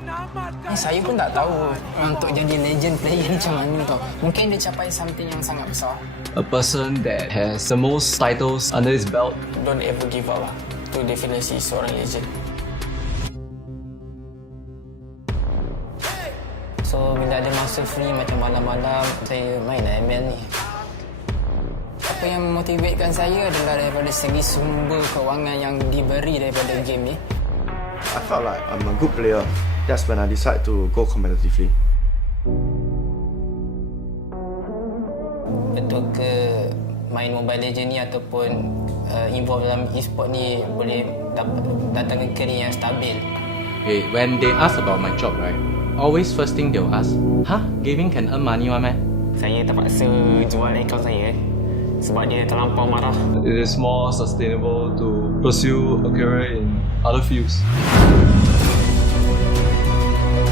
Eh, saya pun tak tahu untuk jadi legend player macam mana tau. Mungkin dia capai something yang sangat besar. A person that has the most titles under his belt. Don't ever give up lah. Itu definisi seorang legend. So bila ada masa free macam malam-malam saya main lah ML ni. Apa yang memotivatekan saya adalah daripada segi sumber kewangan yang diberi daripada game ni. I felt like I'm a good player. That's when I decided to go competitively. Betul ke main Mobile Legend ni ataupun uh, involve dalam e-sport ni boleh dapat datang ke career yang stabil? Okay, when they ask about my job, right? Always first thing they'll ask, huh? Gaming can earn money one man? Saya terpaksa jual akaun saya sebab dia terlampau marah. It is more sustainable to pursue a career in other fields.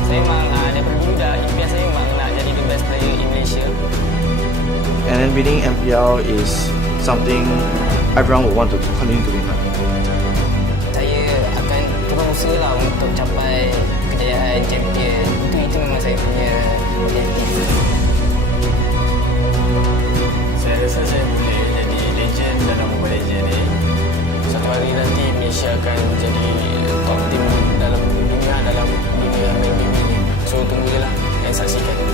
Saya memang uh, daripada dulu dah impian saya memang nak jadi the best player in Malaysia. And then winning MPL is something everyone would want to continue to win. lah. Saya akan terus usaha lah untuk capai Malaysia akan jadi top team dalam dunia dalam dunia MMA ini. So tunggu je lah dan saksikan.